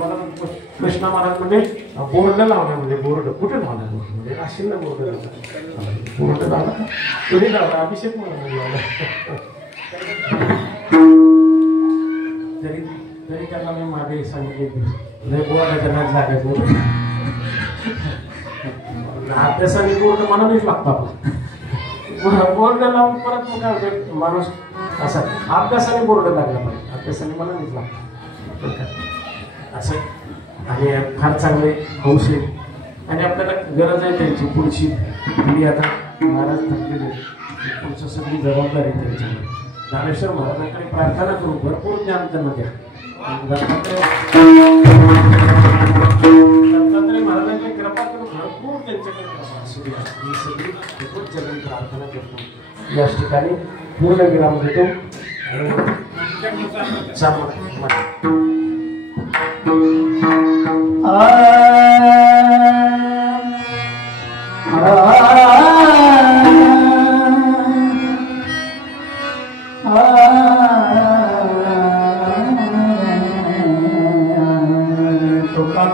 मला कृष्णा महाराज म्हणजे बोर्ड लावणार म्हणजे बोर्ड कुठे लावणार म्हणजे राशीला बोर्ड लावणार बोर्ड लावला तुम्ही लावला अभिषेक मला लावला तरी तरी त्यांना मी मागे सांगितले लय बोर्डाच्या नाच लागायचं अभ्यासाने बोर्ड मनानेच लागतो आपला बोर्ड लावून परत मग काय माणूस असा अभ्यासाने बोर्ड लागला पाहिजे अभ्यासाने मनानेच लागतो असं आणि फार चांगले हौस आहे आणि आपल्याला गरज आहे त्यांची पुढची पिढी आता महाराज थकलेले पुढचं सगळी जबाबदारी त्यांच्याकडे ज्ञानेश्वर महाराजांकडे प्रार्थना करू भरपूर ज्ञान त्यांना द्या दत्तात्रय महाराजांची कृपा करून भरपूर त्यांच्याकडे कृपा असू द्या ही सगळी खूपच जगून प्रार्थना करतो याच ठिकाणी पूर्ण विराम देतो तुका